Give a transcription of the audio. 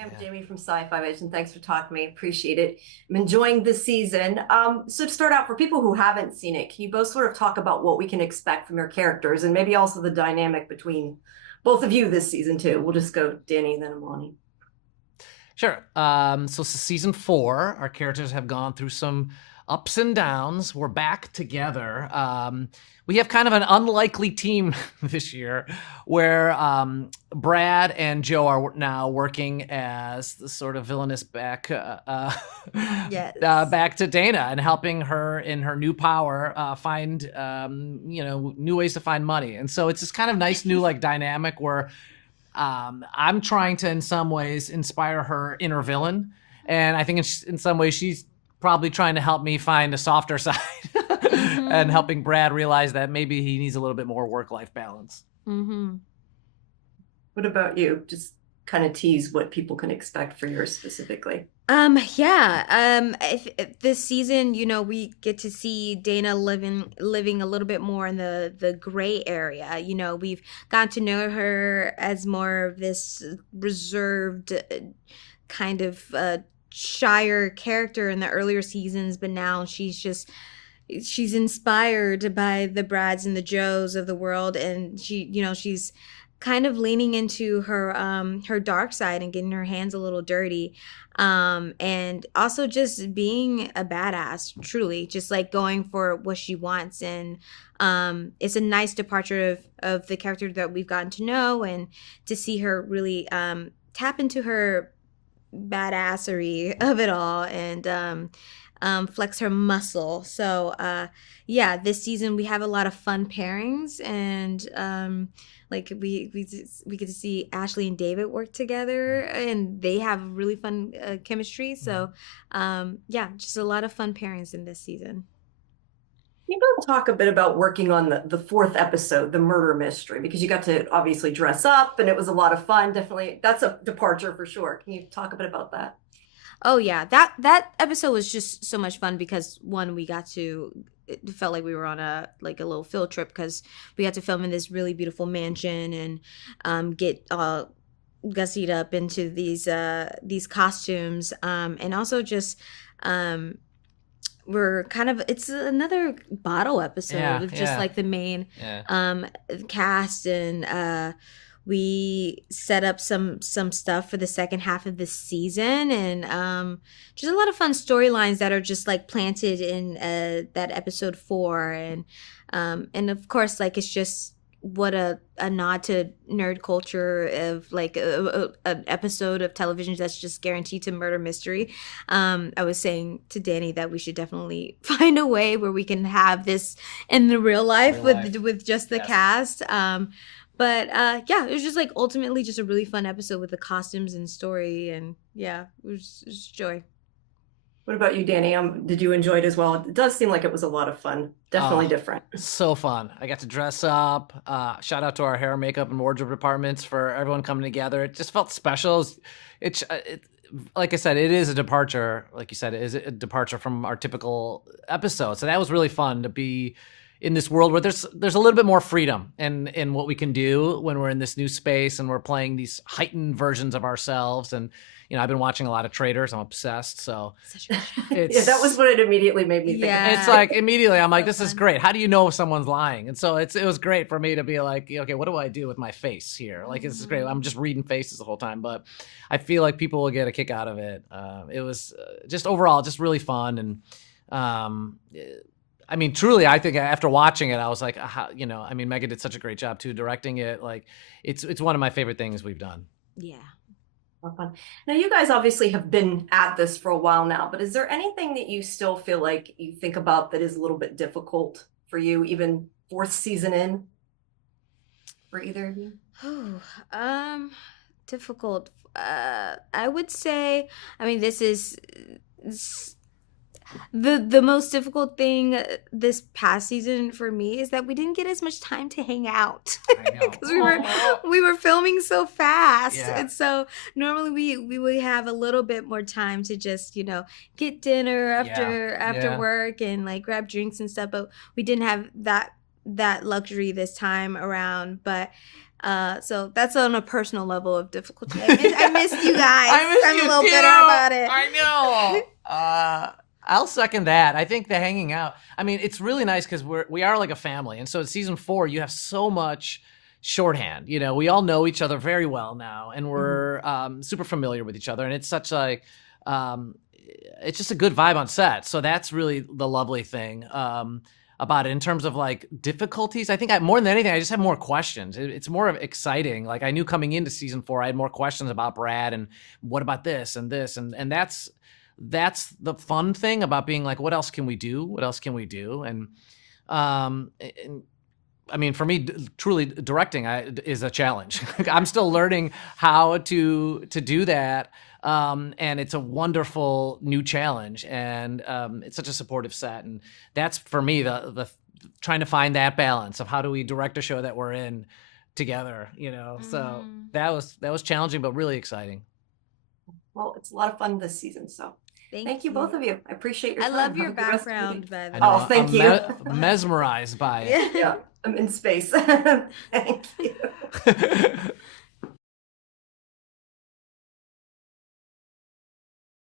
I'm Yeah. Jamie from Sci-fivision. Thanks for talking to me. Appreciate it. I'm enjoying this season. So to start out, for people who haven't seen it, can you both sort of talk about what we can expect from your characters and maybe also the dynamic between both of you this season too? We'll just go Danny and then Imani. Sure. So season 4, our characters have gone through some ups and downs. We're back together. We have kind of an unlikely team this year where Brad and Joe are now working as the sort of villainous Yes. back to Dana and helping her in her new power find, new ways to find money. And so it's this kind of nice new like dynamic where I'm trying to, in some ways, inspire her inner villain, and I think in some ways she's probably trying to help me find a softer side, and Mm-hmm. helping Brad realize that maybe he needs a little bit more work-life balance. Mm-hmm. What about you? Just kind of tease what people can expect for yours specifically. Yeah. If this season, we get to see Dana living a little bit more in the gray area. We've gotten to know her as more of this reserved kind of shyer character in the earlier seasons, but now she's inspired by the Brads and the Joes of the world, and she's kind of leaning into her dark side and getting her hands a little dirty, and also just being a badass, truly just like going for what she wants. And it's a nice departure of the character that we've gotten to know, and to see her really tap into her badassery of it all, and flex her muscle. So yeah, this season we have a lot of fun pairings, and like we get to see Ashley and David work together, and they have really fun chemistry. So yeah, just a lot of fun pairings in this season. Can you both talk a bit about working on the fourth episode, the murder mystery, because you got to obviously dress up and it was a lot of fun. Definitely, that's a departure for sure. Can you talk a bit about that? Oh yeah, that episode was just so much fun because one, we got to, it felt like we were on a little field trip because we got to film in this really beautiful mansion, and get gussied up into these costumes, and also just um we're kind of, it's another bottle episode Yeah, of just yeah, like the main yeah. um cast, and we set up some stuff for the second half of the season, and just a lot of fun storylines that are just like planted in that episode 4. And of course, like, it's just what a nod to nerd culture of like an episode of television that's just guaranteed to murder mystery. I was saying to Danny that we should definitely find a way where we can have this in the real life Real with life. with just the Yes. cast. But yeah, it was just like ultimately just a really fun episode with the costumes and story, and yeah, it was joy. What about you, Danny? Did you enjoy it as well? It does seem like it was a lot of fun. Definitely Oh, different. so fun. I got to dress up. Shout out to our hair, makeup, and wardrobe departments for everyone coming together. It just felt special. It, like I said, it is a departure. Like you said, it is a departure from our typical episodes. So that was really fun to be in this world where there's a little bit more freedom in what we can do when we're in this new space and we're playing these heightened versions of ourselves. And I've been watching a lot of Traders. I'm obsessed. So Such a good show. Yeah, that was it's what it immediately made me think of. Yeah. it's like immediately I'm like, So this is fun. great. How do you know if someone's lying? And so it was great for me to be like, okay, what do I do with my face here? Like, this is great. I'm just reading faces the whole time, but I feel like people will get a kick out of it. It was just overall just really fun. And I mean, truly, I think after watching it, I was like, I mean, Megan did such a great job too, directing it. Like, it's one of my favorite things we've done. Yeah. Well, fun. Now, you guys obviously have been at this for a while now, but is there anything that you still feel like you think about that is a little bit difficult for you, even fourth season in, for either of you? Oh, difficult. I would say, I mean, this is s- the most difficult thing this past season for me is that we didn't get as much time to hang out I know. because we were filming so fast. Yeah. And so normally we would have a little bit more time to just get dinner after Yeah. work and like grab drinks and stuff, but we didn't have that luxury this time around. But So that's on a personal level of difficulty. I missed you guys. I miss I'm you a little too. bitter about it. I know. I'll second that. I think the hanging out. I mean, it's really nice because we are like a family, and so in season 4, you have so much shorthand. You know, we all know each other very well now, and we're super familiar with each other, and it's such like it's just a good vibe on set. So that's really the lovely thing about it. In terms of like difficulties, I think more than anything, I just have more questions. It's more of exciting. Like I knew coming into season 4, I had more questions about Brad and what about this and this, and that's the fun thing about being like, what else can we do? What else can we do? And I mean, for me, truly directing is a challenge. I'm still learning how to do that. And it's a wonderful new challenge, and it's such a supportive set. And that's for me, the trying to find that balance of how do we direct a show that we're in together, you know? So that was challenging, but really exciting. Well, it's a lot of fun this season. So thank you both of you. I appreciate your I time. love your Have a good rest of your background, week. by the way. Oh, thank you. Mesmerized by it. Yeah, I'm in space. Thank you.